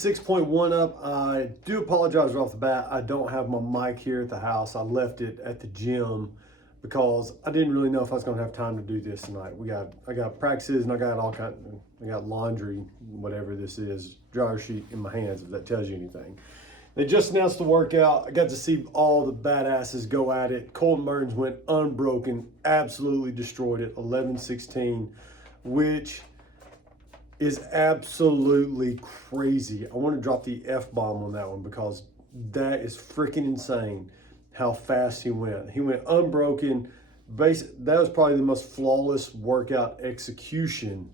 6.1 up. I do apologize right off the bat. I don't have my mic here at the house. I left it at the gym because I didn't really know if I was going to have time to do this tonight. I got practices and I got I got laundry, whatever this is, dryer sheet in my hands, if that tells you anything. They just announced the workout. I got to see all the badasses go at it. Colton Mertens went unbroken, absolutely destroyed it, 11:16, which is absolutely crazy. I want to drop the F-bomb on that one because that is freaking insane how fast he went. He went unbroken. That was probably the most flawless workout execution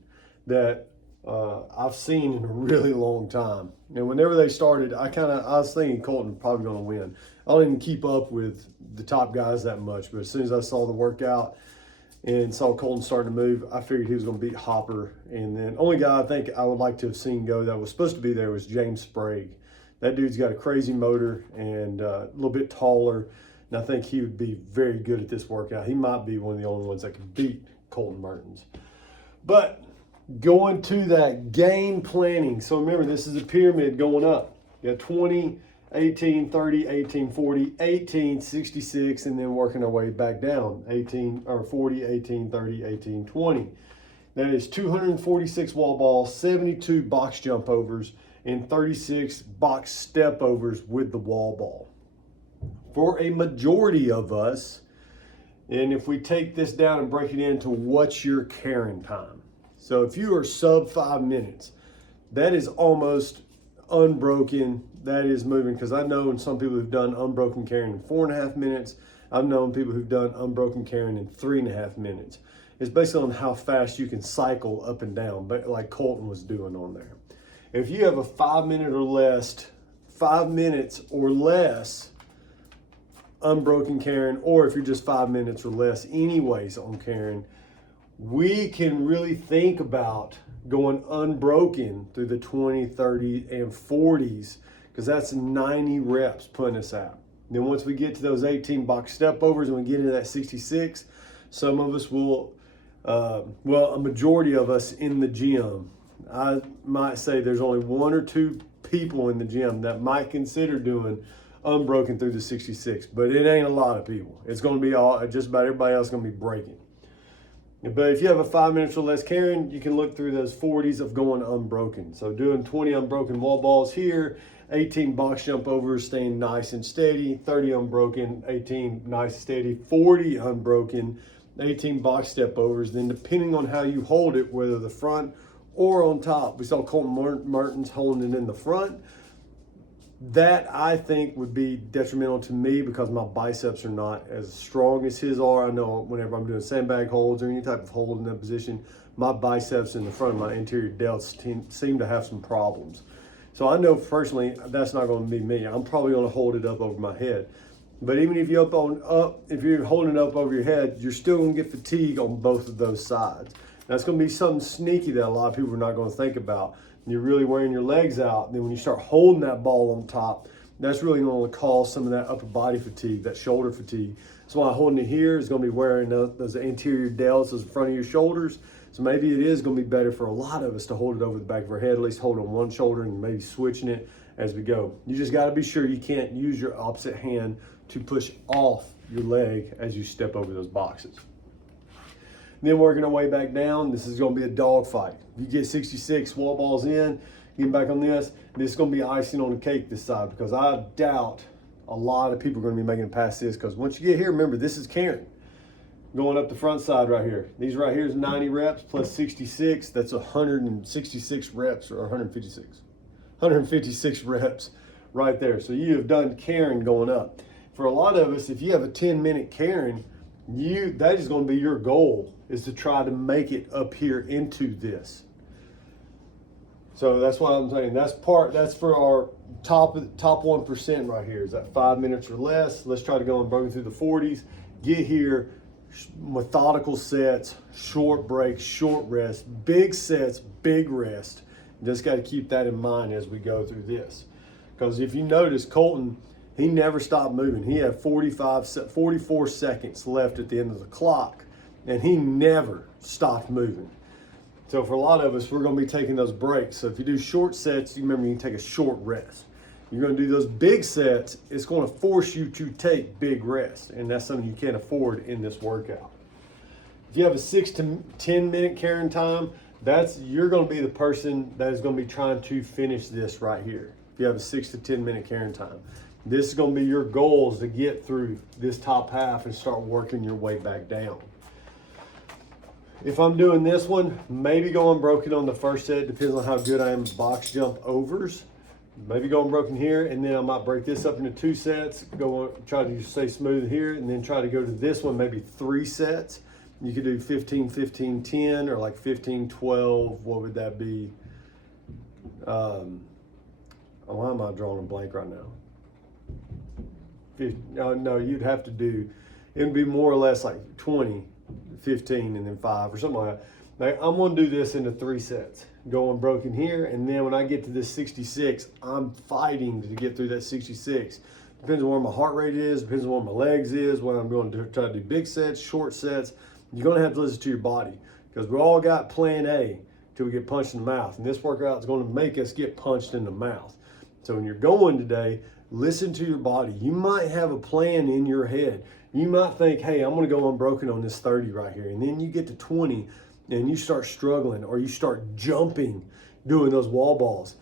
that I've seen in a really long time. And whenever they started, I was thinking Colton probably going to win. I don't even keep up with the top guys that much, but as soon as I saw the workout and saw Colton starting to move, I figured he was going to beat Hopper. And then only guy I think I would like to have seen go that was supposed to be there was James Sprague. That dude's got a crazy motor and a little bit taller, and I think he would be very good at this workout. He might be one of the only ones that can beat Colton Mertens. But going to that game planning. So remember, this is a pyramid going up. You got 20, 18, 30, 18, 40, 18, 66, and then working our way back down. 18 or 40, 18, 30, 18, 20. That is 246 wall balls, 72 box jump overs, and 36 box step overs with the wall ball. For a majority of us, and if we take this down and break it into what's your carrying time. So if you are sub 5 minutes, that is almost unbroken. That is moving, because I know some people who've done unbroken carrying in 4.5 minutes. I've known people who've done unbroken carrying in 3.5 minutes. It's based on how fast you can cycle up and down, but like Colton was doing on there. If you have a 5 minutes or less unbroken carrying, or if you're just 5 minutes or less anyways on carrying, we can really think about going unbroken through the 20, 30, and 40s, because that's 90 reps putting us out. Then once we get to those 18 box step overs and we get into that 66, some of us will, a majority of us in the gym, I might say there's only 1 or 2 people in the gym that might consider doing unbroken through the 66, but it ain't a lot of people. It's going to be just about everybody else going to be breaking. But if you have a 5 minutes or less carrying, you can look through those 40s of going unbroken. So doing 20 unbroken wall balls here, 18 box jump overs, staying nice and steady, 30 unbroken, 18 nice and steady, 40 unbroken, 18 box step overs. Then depending on how you hold it, whether the front or on top, we saw Colton Mertens holding it in the front. That I think would be detrimental to me because my biceps are not as strong as his are. I know whenever I'm doing sandbag holds or any type of hold in that position, my biceps in the front of my anterior delts seem to have some problems. So I know personally that's not going to be me. I'm probably going to hold it up over my head. But even if you're if you're holding it up over your head, you're still going to get fatigue on both of those sides. That's going to be something sneaky that a lot of people are not going to think about. You're really wearing your legs out. Then when you start holding that ball on top, that's really going to cause some of that upper body fatigue, that shoulder fatigue. So while holding it here is going to be wearing those anterior delts, those in front of your shoulders. So maybe it is going to be better for a lot of us to hold it over the back of our head, at least hold on one shoulder and maybe switching it as we go. You just got to be sure you can't use your opposite hand to push off your leg as you step over those boxes. Then working our way back down, this is going to be a dog fight. If you get 66 wall balls in, get back on this is going to be icing on the cake this side, because I doubt a lot of people are going to be making it past this, because once you get here, remember, this is carrying. Going up the front side right here. These right here is 90 reps plus 66. That's 166 reps, or 156. 156 reps right there. So you have done carrying going up. For a lot of us, if you have a 10-minute carrying, that is going to be your goal, is to try to make it up here into this. So that's what I'm saying. That's for our top 1% right here. Is that 5 minutes or less? Let's try to go and burn through the 40s. Get here, methodical sets, short breaks, short rest, big sets, big rest. Just got to keep that in mind as we go through this. Because if you notice, Colton, he never stopped moving. He had 44 seconds left at the end of the clock, and he never stopped moving. So for a lot of us, we're going to be taking those breaks. So if you do short sets, you remember you can take a short rest. You're going to do those big sets, it's going to force you to take big rests, and that's something you can't afford in this workout. If you have a 6 to 10 minute carrying time, you're going to be the person that is going to be trying to finish this right here. If you have a 6 to 10 minute carrying time, this is going to be your goals to get through this top half and start working your way back down. If I'm doing this one, maybe go unbroken on the first set, depends on how good I am at box jump overs. Maybe go unbroken here, and then I might break this up into 2 sets, try to stay smooth here, and then try to go to this one, maybe 3 sets. You could do 15, 15, 10, or like 15, 12. What would that be? Why am I drawing a blank right now? No, you'd have to do, it would be more or less like 20, 15, and then 5 or something like that. Like, I'm going to do this into 3 sets. Go unbroken here, and then when I get to this 66, I'm fighting to get through that 66. Depends on where my heart rate is, depends on where my legs is, what I'm going to try to do big sets, short sets. You're going to have to listen to your body, because we all got plan A till we get punched in the mouth. And this workout is going to make us get punched in the mouth. So when you're going today, listen to your body. You might have a plan in your head. You might think, hey, I'm going to go unbroken on this 30 right here. And then you get to 20 and you start struggling, or you start jumping, doing those wall balls.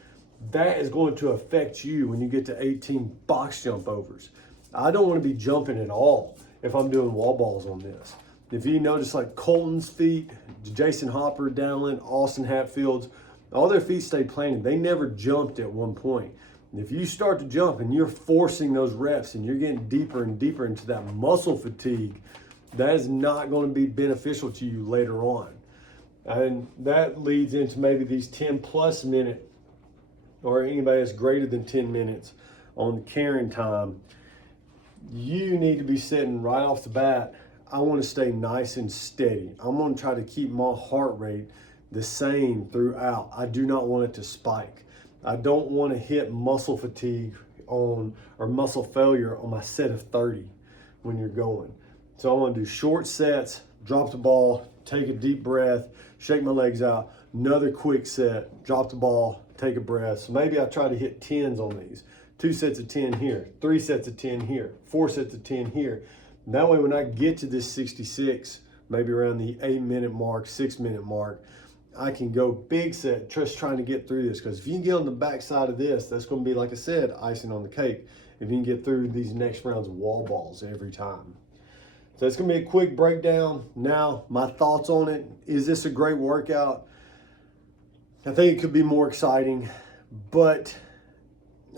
That is going to affect you when you get to 18 box jump overs. I don't want to be jumping at all if I'm doing wall balls on this. If you notice, like Colton's feet, Jason Hopper, Dowling, Austin Hatfield's, all their feet stayed planted. They never jumped at one point. And if you start to jump and you're forcing those reps and you're getting deeper and deeper into that muscle fatigue, that is not going to be beneficial to you later on. And that leads into maybe these 10 plus minute, or anybody that's greater than 10 minutes on the carrying time. You need to be sitting right off the bat. I want to stay nice and steady. I'm going to try to keep my heart rate the same throughout. I do not want it to spike. I don't want to hit muscle fatigue or muscle failure on my set of 30 when you're going. So I want to do short sets, drop the ball, take a deep breath, shake my legs out, another quick set, drop the ball, take a breath. So maybe I try to hit 10s on these. 2 sets of 10 here, 3 sets of 10 here, 4 sets of 10 here. And that way when I get to this 66, maybe around the 8-minute mark, 6-minute mark, I can go big set, just trying to get through this. Because if you can get on the back side of this, that's going to be, like I said, icing on the cake. If you can get through these next rounds of wall balls every time. So it's going to be a quick breakdown. Now, my thoughts on it. Is this a great workout? I think it could be more exciting, but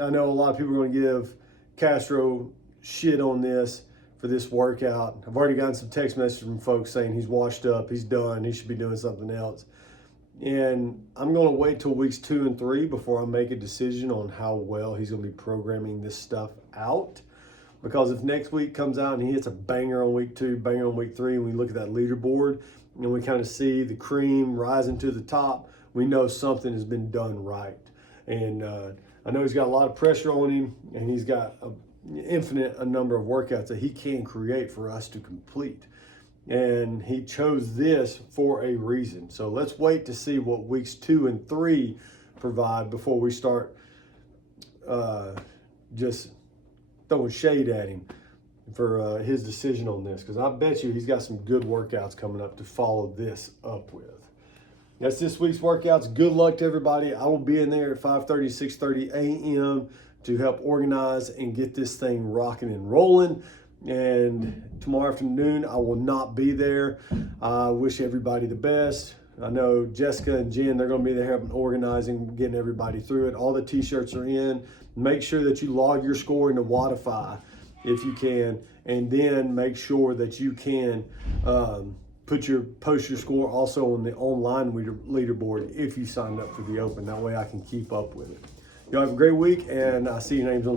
I know a lot of people are going to give Castro shit on this for this workout. I've already gotten some text messages from folks saying he's washed up, he's done, he should be doing something else. And I'm going to wait till weeks 2 and 3 before I make a decision on how well he's going to be programming this stuff out. Because if next week comes out and he hits a banger on week 2, banger on week 3, and we look at that leaderboard and we kind of see the cream rising to the top, we know something has been done right. And I know he's got a lot of pressure on him, and he's got an infinite number of workouts that he can create for us to complete. And he chose this for a reason. So let's wait to see what weeks 2 and 3 provide before we start just throwing shade at him for his decision on this. Because I bet you he's got some good workouts coming up to follow this up with. That's this week's workouts. Good luck to everybody. I will be in there at 5:30, 6:30 a.m. to help organize and get this thing rocking and rolling. And tomorrow afternoon, I will not be there. I wish everybody the best. I know Jessica and Jen, they're going to be there helping organizing, getting everybody through it. All the t-shirts are in. Make sure that you log your score into Wodify if you can. And then make sure that you can post your score also on the online leaderboard if you signed up for the Open. That way I can keep up with it. Y'all have a great week, and I see your names on the